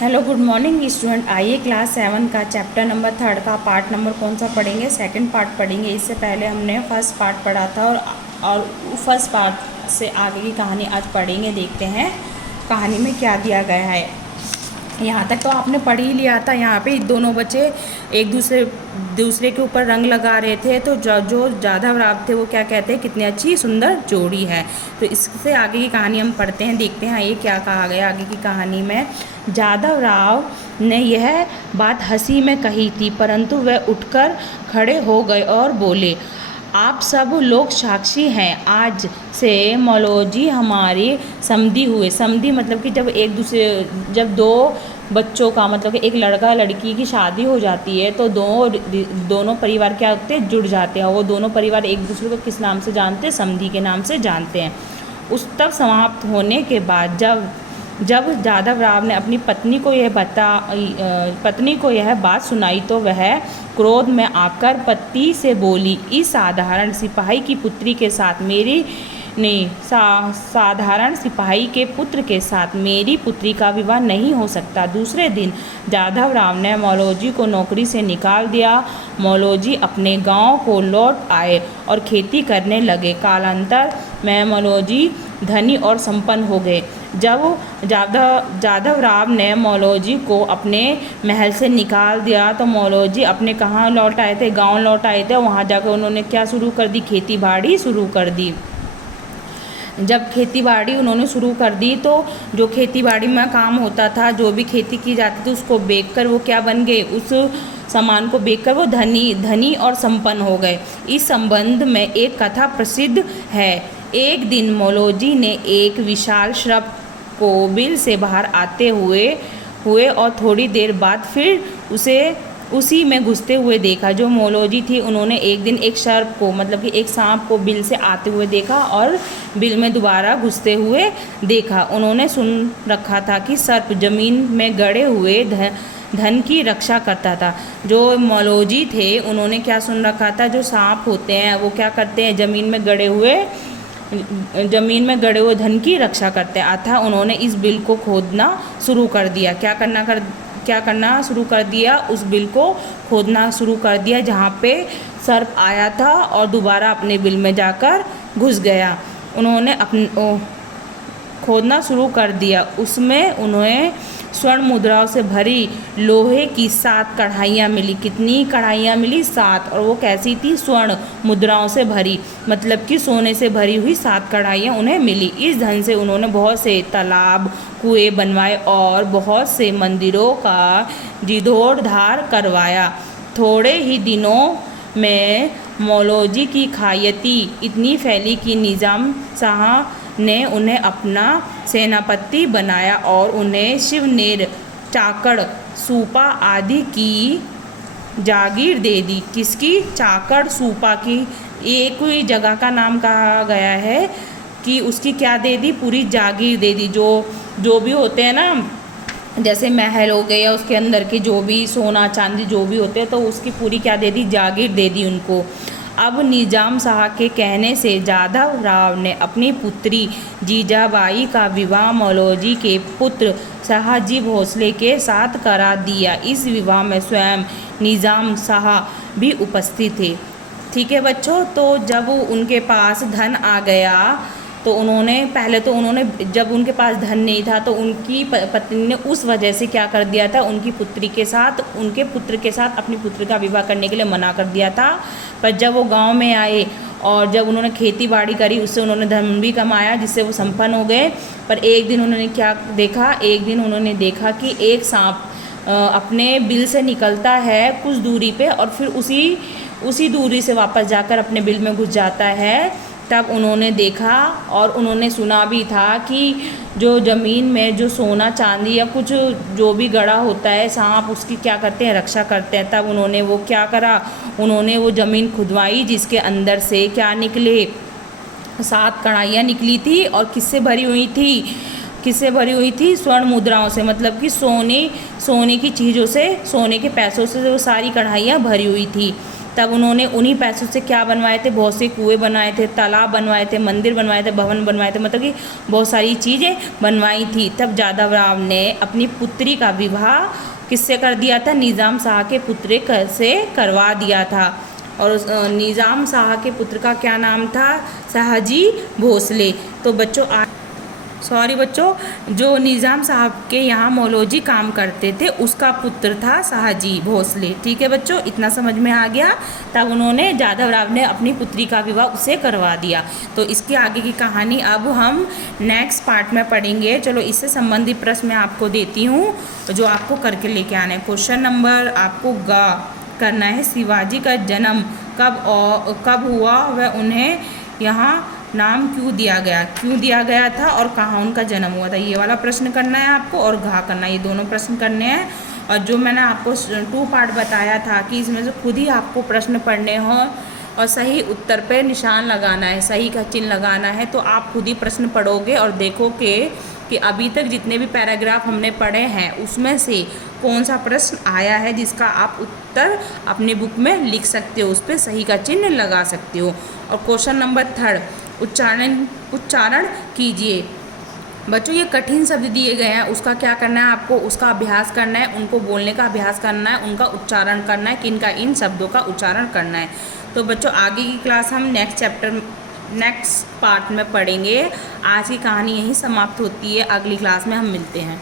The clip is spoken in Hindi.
Hello good morning student. आइए क्लास 7 का चैप्टर नंबर 3 का पार्ट नंबर कौन सा पढ़ेंगे? सेकंड पार्ट पढ़ेंगे। इससे पहले हमने फर्स्ट पार्ट पढ़ा था और फर्स्ट पार्ट से आगे की कहानी आज पढ़ेंगे। देखते हैं कहानी में क्या दिया गया है। यहाँ तक तो आपने पढ़ ही लिया था। यहाँ पे दोनों बच्चे एक दूसरे के ऊपर रंग लगा रहे थे। तो जो जाधव राव थे वो क्या कहते हैं, कितनी अच्छी सुंदर जोड़ी है। तो इससे आगे की कहानी हम पढ़ते हैं, देखते हैं ये क्या कहा गया आगे की कहानी में। जाधव राव ने यह बात हंसी में कही थी, परंतु वह उठकर खड़े हो गए और बोले, आप सब लोग साक्षी हैं, आज से मौलौजी हमारी समधी हुए। समधी मतलब कि जब दो बच्चों का मतलब कि एक लड़का लड़की की शादी हो जाती है तो दोनों परिवार क्या होते हैं, जुड़ जाते हैं। वो दोनों परिवार एक दूसरे को किस नाम से जानते हैं? समधी के नाम से जानते हैं। उस तब समाप्त होने के बाद जब जाधव राव ने अपनी पत्नी को यह बात सुनाई तो वह क्रोध में आकर पति से बोली, इस साधारण सिपाही की पुत्री के साथ साधारण सिपाही के पुत्र के साथ मेरी पुत्री का विवाह नहीं हो सकता। दूसरे दिन जाधव राव ने मौलौजी को नौकरी से निकाल दिया। मौलौजी अपने गांव को लौट आए और खेती करने लगे। कालांतर में मौलौजी धनी और संपन्न हो गए। जब जाधव राव ने मौलौजी को अपने महल से निकाल दिया तो मौलौजी अपने कहाँ लौट आए थे? गांव लौट आए थे। वहाँ जाकर उन्होंने क्या शुरू कर दी? खेती बाड़ी शुरू कर दी। जब खेती बाड़ी उन्होंने शुरू कर दी तो जो खेती बाड़ी में काम होता था, जो भी खेती की जाती थी, उसको बेचकर वो क्या बन गए? उस सामान को बेचकर वो धनी और संपन्न हो गए। इस संबंध में एक कथा प्रसिद्ध है। एक दिन मौलौजी ने एक विशाल सर्प को बिल से बाहर आते हुए और थोड़ी देर बाद फिर उसी में घुसते हुए देखा। जो मौलौजी थी उन्होंने एक दिन एक सर्प को मतलब कि एक सांप को बिल से आते हुए देखा और बिल में दोबारा घुसते हुए देखा। उन्होंने सुन रखा था कि सर्प जमीन में गड़े हुए धन की रक्षा करता था। जो मौलौजी थे उन्होंने क्या सुन रखा था? जो सांप होते हैं वो क्या करते हैं? जमीन में गड़े हुए धन की रक्षा करते हैं। अतः उन्होंने इस बिल को खोदना शुरू कर दिया। क्या करना शुरू कर दिया? उस बिल को खोदना शुरू कर दिया जहाँ पे सर्प आया था और दोबारा अपने बिल में जाकर घुस गया। उन्होंने खोदना शुरू कर दिया। उसमें उन्हें स्वर्ण मुद्राओं से भरी लोहे की 7 कढ़ाइयाँ मिली। कितनी कढ़ाइयाँ मिली? 7। और वो कैसी थी? स्वर्ण मुद्राओं से भरी, मतलब कि सोने से भरी हुई 7 कढ़ाइयाँ उन्हें मिली। इस धन से उन्होंने बहुत से तालाब, कुएं बनवाए और बहुत से मंदिरों का जीर्णोद्धार करवाया। थोड़े ही दिनों में मौलौजी की खायती इतनी फैली कि निजाम शाह ने उन्हें अपना सेनापति बनाया और उन्हें शिवनेर, चाकड़, सूपा आदि की जागीर दे दी। किसकी? चाकड़, सूपा की एक ही जगह का नाम कहा गया है कि उसकी क्या दे दी? पूरी जागीर दे दी। जो भी होते हैं ना, जैसे महल हो गए या उसके अंदर के जो भी सोना चांदी जो भी होते हैं, तो उसकी पूरी क्या दे दी? जागीर दे दी उनको। अब निजाम शाह के कहने से जाधव राव ने अपनी पुत्री जीजाबाई का विवाह मौलौजी के पुत्र शाहजी भोसले के साथ करा दिया। इस विवाह में स्वयं निजाम शाह भी उपस्थित थे। ठीक है बच्चों। तो जब उनके पास धन आ गया तो जब उनके पास धन नहीं था तो उनकी पत्नी ने उस वजह से क्या कर दिया था? उनके पुत्र के साथ अपनी पुत्री का विवाह करने के लिए मना कर दिया था। पर जब वो गांव में आए और जब उन्होंने खेती बाड़ी करी, उससे उन्होंने धन भी कमाया जिससे वो संपन्न हो गए। पर एक दिन उन्होंने क्या देखा? एक दिन उन्होंने देखा कि एक सांप अपने बिल से निकलता है कुछ दूरी पे और फिर उसी दूरी से वापस जाकर अपने बिल में घुस जाता है। तब उन्होंने देखा और उन्होंने सुना भी था कि जो ज़मीन में जो सोना चांदी या कुछ जो भी गड़ा होता है, सांप उसकी क्या करते हैं? रक्षा करते हैं। तब उन्होंने वो क्या करा? उन्होंने वो ज़मीन खुदवाई जिसके अंदर से क्या निकले? 7 कढ़ाइयाँ निकली थी। और किससे भरी हुई थी? स्वर्ण मुद्राओं से, मतलब कि सोने की चीज़ों से, सोने के पैसों से वो सारी कढ़ाइयाँ भरी हुई थी। तब उन्होंने उन्हीं पैसों से क्या बनवाए थे, बहुत से कुएं बनवाए थे, तालाब बनवाए थे, मंदिर बनवाए थे, भवन बनवाए थे, मतलब कि बहुत सारी चीज़ें बनवाई थी। तब जादव राव ने अपनी पुत्री का विवाह किससे कर दिया था, निज़ाम शाह के पुत्र से करवा दिया था। और निज़ाम शाह के पुत्र का क्या नाम था, शाहजी भोसले। तो बच्चों जो निज़ाम साहब के यहाँ मौलौजी काम करते थे उसका पुत्र था शाहजी भोसले। ठीक है बच्चों, इतना समझ में आ गया। तब उन्होंने जादव राव ने अपनी पुत्री का विवाह उससे करवा दिया। तो इसके आगे की कहानी अब हम नेक्स्ट पार्ट में पढ़ेंगे। चलो इससे संबंधित प्रश्न मैं आपको देती हूँ जो आपको करके लेके आना है। क्वेश्चन नंबर आपको ग करना है, शिवाजी का जन्म कब हुआ वह उन्हें यहाँ नाम क्यों दिया गया था और कहाँ उनका जन्म हुआ था, ये वाला प्रश्न करना है आपको। और घा करना है, ये दोनों प्रश्न करने हैं। और जो मैंने आपको 2 पार्ट बताया था कि इसमें से खुद ही आपको प्रश्न पढ़ने हों और सही उत्तर पे निशान लगाना है, सही का चिन्ह लगाना है। तो आप खुद ही प्रश्न पढ़ोगे और देखोगे कि अभी तक जितने भी पैराग्राफ हमने पढ़े हैं उसमें से कौन सा प्रश्न आया है जिसका आप उत्तर अपनी बुक में लिख सकते हो, उस पर सही का चिन्ह लगा सकते हो। और क्वेश्चन नंबर 3 उच्चारण कीजिए। बच्चों ये कठिन शब्द दिए गए हैं, उसका क्या करना है आपको, उसका अभ्यास करना है, उनको बोलने का अभ्यास करना है, उनका उच्चारण करना है कि इनका इन शब्दों का उच्चारण करना है। तो बच्चों आगे की क्लास हम नेक्स्ट पार्ट में पढ़ेंगे। आज की कहानी यहीं समाप्त होती है, अगली क्लास में हम मिलते हैं।